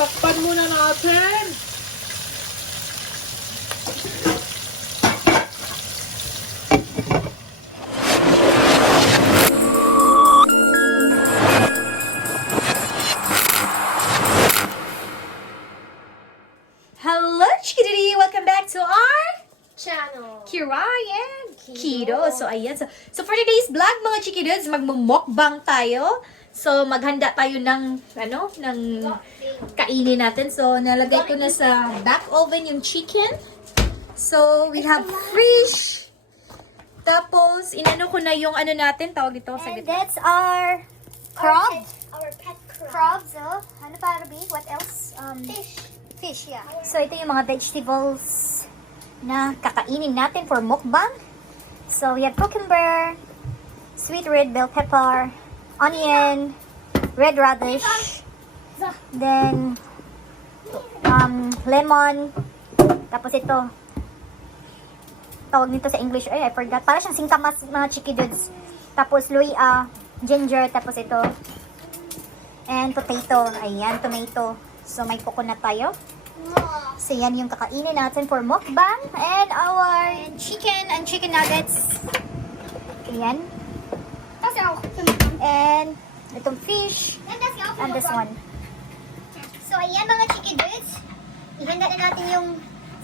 takpan muna natin. Hello, Chikidudi! Welcome back to our channel. Kiray and Kiddos. So, ayan. So, for today's vlog, mga Chikiduds, magmumukbang tayo. So, maghanda tayo ng, ng kainin natin. So, nalagay ko na sa back oven yung chicken. So, we have fish. Tapos, inano ko na yung natin, tawag dito sa And gitna. that's our crab. Our pet crab. Crabs, oh. Ano pa, Ruby? What else? Fish. Fish, yeah. So, ito yung mga vegetables na kakainin natin for mukbang. So, we have cucumber, sweet red bell pepper, onion, red radish, then lemon, tapos ito, tawag nito sa English, I forgot, para siyang singkamas, mga chikidudes, tapos luya, ginger, tapos ito, and potato, ayan, tomato, so may coconut tayo. So, yan yung kakainin natin for mukbang. And our chicken and chicken nuggets. Ayan. And itong fish. And this one. So, ayan mga chikidudes. Ihanda na natin yung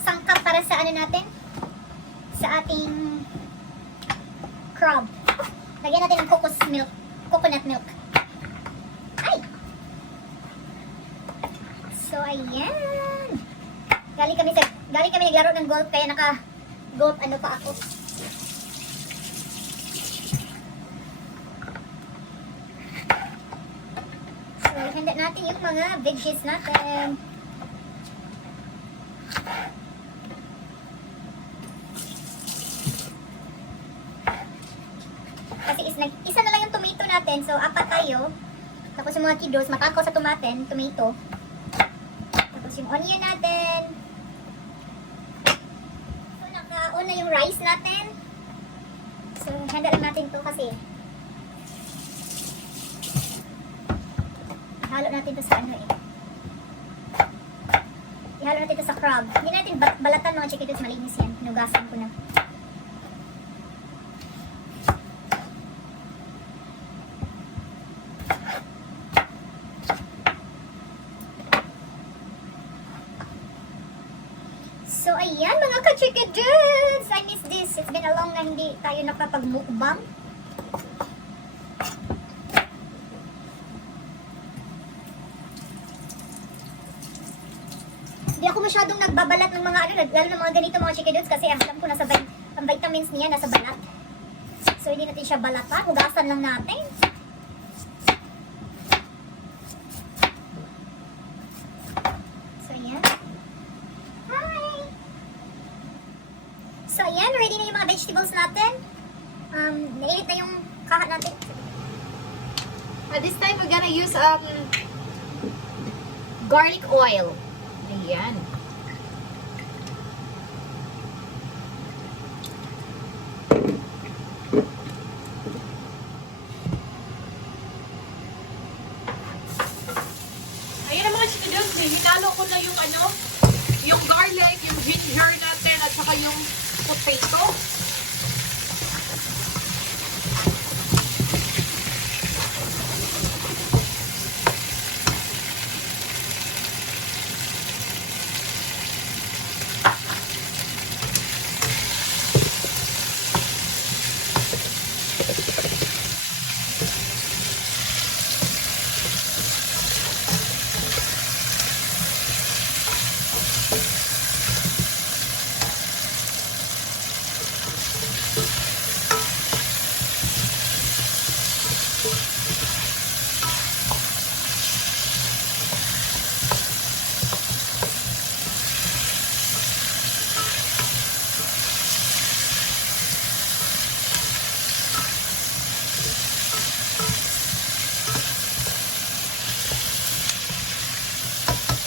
sangkap para sa natin. Sa ating crab. Lagyan natin ng coconut milk. Ay! So, ayan. Galing kami naglaro ng golf, kaya naka-golf pa ako. So, handa natin yung mga veggies natin. Kasi isa na lang yung tomato natin, so apat tayo. Tapos yung mga kiddos, matakaw sa tomato. Tapos yung onion natin. So, nakauna yung rice natin. So, handa lang natin to kasi ihalo natin to sa ihalo natin to sa crab. Hindi natin balatan mga chikitos, malinis yan. Hinugasan ko na. So, ayan mga ka-chikidudes! I miss this. It's been a long na hindi tayo nakapag-mukbang. Hindi ako masyadong nagbabalat ng mga lalo ng mga ganito mga chikidudes kasi alam ko nasa ang vitamins niya nasa balat. So, hindi natin siya balatan. Hugasan lang natin. So, ayan, ready na yung mga vegetables natin. Nainit na yung kahat natin. This time, we're gonna use garlic oil. Ayan. Ayan na mga chikidudes, hinalo ko na yung yung garlic, yung ginger natin, at saka yung potato.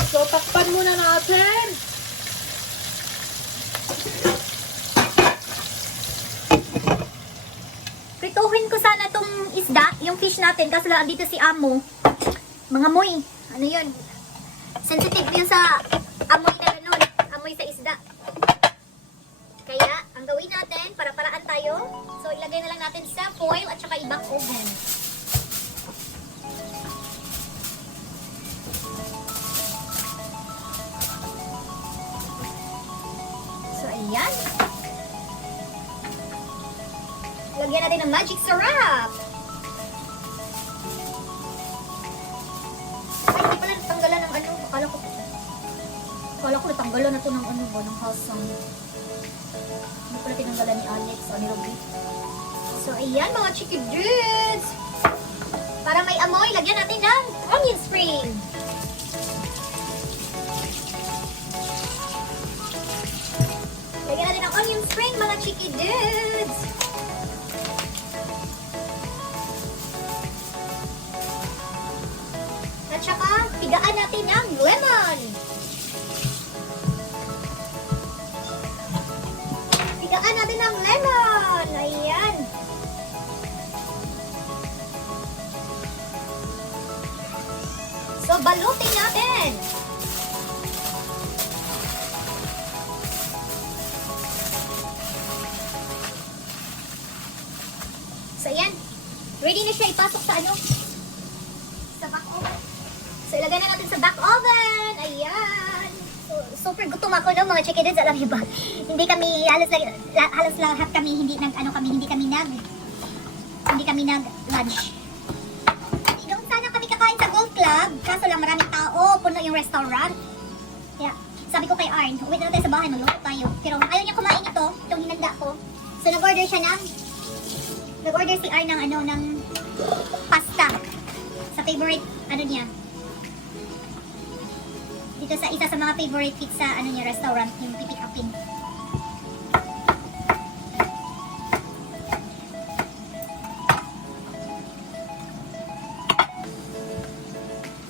So, takpan muna natin. Prituhin ko sana tong isda, yung fish natin, kasi lang dito si Amo. Mga moy, ano yun? Sensitive yun sa amoy na ganun. Amoy sa isda. Kaya, ang gawin natin, para-paraan tayo. So, ilagay na lang natin sa foil at saka ibang oven. So, ayan. Lagyan natin ng magic syrup. Ay, hindi pala natanggalan ng ano. Akala ko natanggalan na to ng ano ba, ng hasang. Hindi pala tinanggalan ni Alex o ni Robby. So, ayan mga Chikidus. Para may amoy, lagyan natin ng onion spring. Lagyan natin ng onion spring mga Chikidus. At saka, pigaan natin ng lemon. Pigaan natin ng lemon. Ayan. So, balutin natin. So, ayan. Ready na siya ipasok sa ano? Sa back oven. So, ilagay na natin sa back oven. Ayan. So, super gutom ako no, mga Chikidus. Alam niyo ba? Hindi kami, halos lahat kami, hindi kami nag-lunch. Nung sana kami kakain sa Golf Club, kaso lang maraming tao, puno yung restaurant. Kaya, sabi ko kay Arn, uwi na tayo sa bahay, magluto tayo. Pero ayaw niya kumain itong hinanda ko. So, nag-order si Arn ng pasta. Sa favorite, niya. Dito sa isa sa mga favorite pizza, restaurant, yung pipick upin.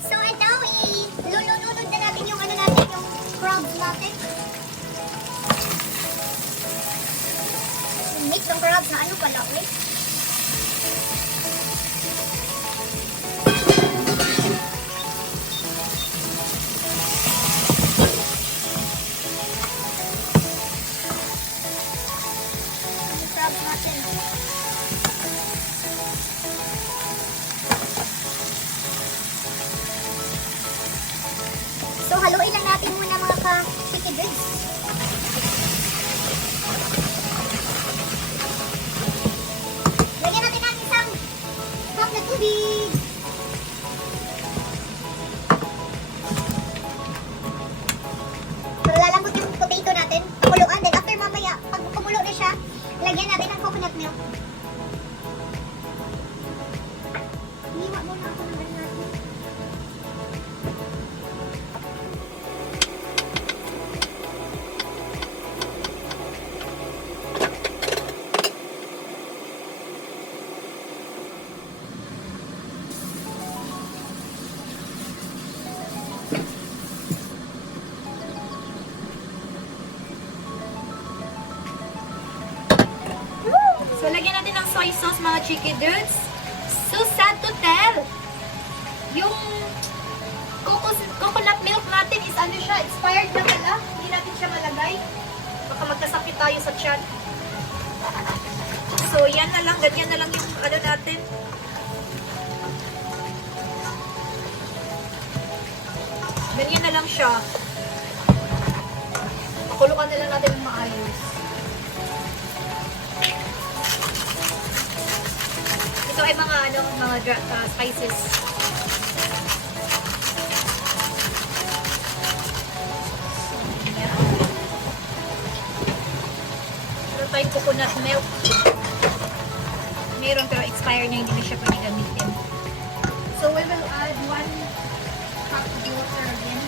So, ito, ilulunod na natin yung yung crabs natin. Yung meat ng crabs na pala, wait. So, haluin lang natin muna mga ka-Chikidus. Lagyan natin ng isang cup na tubig. Lalambot yung potato natin. Kuluan. Then after mamaya, pag kumulo na siya, lagyan natin ng coconut milk. Hiwa muna ako ng natin. So, lagyan natin ng soy sauce, mga Chikidus. So sad to tell. Yung coconut milk natin is siya, expired na pala. Hindi natin siya malagay. Baka magkasakit tayo sa tiyan. So, yan na lang. Ganyan na lang yung natin. Ganyan na lang siya. Pakulukan na lang natin ng maayos. Ito ay mga spices. Meron tayong coconut milk. Meron pero expire niya, hindi na siya pwede gamitin. So we will add 1 cup of water again.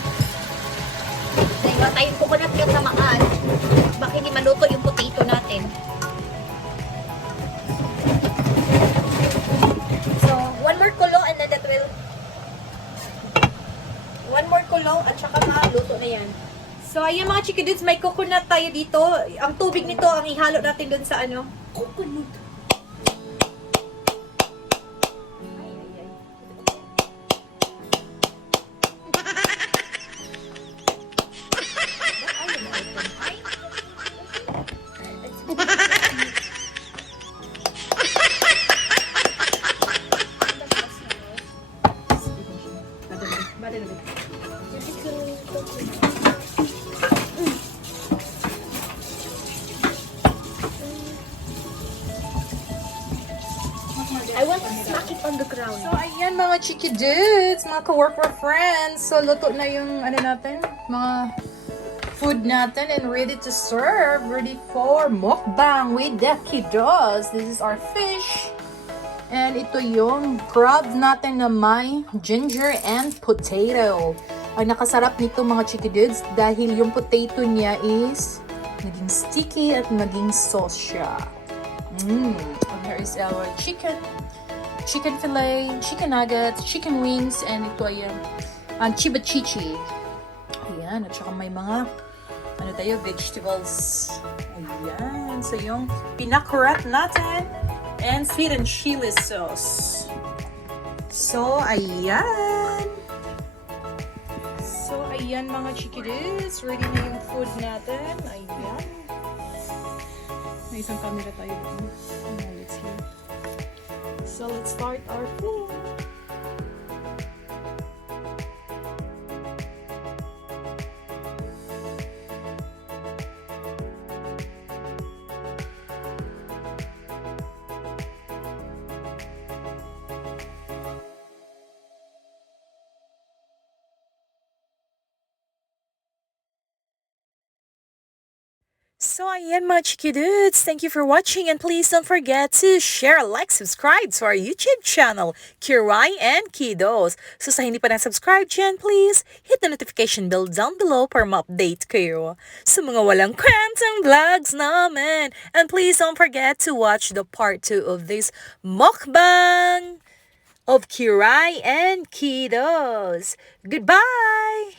Dahil wala tayong coconut milk na ma-add, baka hindi maluto yung potato natin. One more kulo at saka maluto na yan. So, ayan mga Chikidus, may coconut tayo dito. Ang tubig nito, ang ihalo natin dun sa coconut. Look around. So, ayan mga Chikidus, mga ka-worker friends. So, luto na yung, natin, mga food natin and ready to serve. Ready for mukbang with the kiddos. This is our fish. And ito yung crab natin na may ginger and potato. Ang nakasarap nito mga Chikidus dahil yung potato niya is naging sticky at naging sauce siya. And here is our chicken fillet, chicken nuggets, chicken wings, and ito ay ang chibachichi. Ayan, at saka may mga vegetables. Ayan, so yung pinakurap natin and sweet and chili sauce. So, ayan. So, ayan mga Chikidus. Ready na yung food natin. Ayan. May isang camera tayo doon. Let's see. So, let's start our food. So, ayan mga Chikidudes, thank you for watching and please don't forget to share, like, subscribe to our YouTube channel, Kiray and Kiddos. So, sa hindi pa na-subscribe dyan, please hit the notification bell down below para ma-update kayo sa mga walang kwentang vlogs namin. And please don't forget to watch the part 2 of this mukbang of Kiray and Kiddos. Goodbye!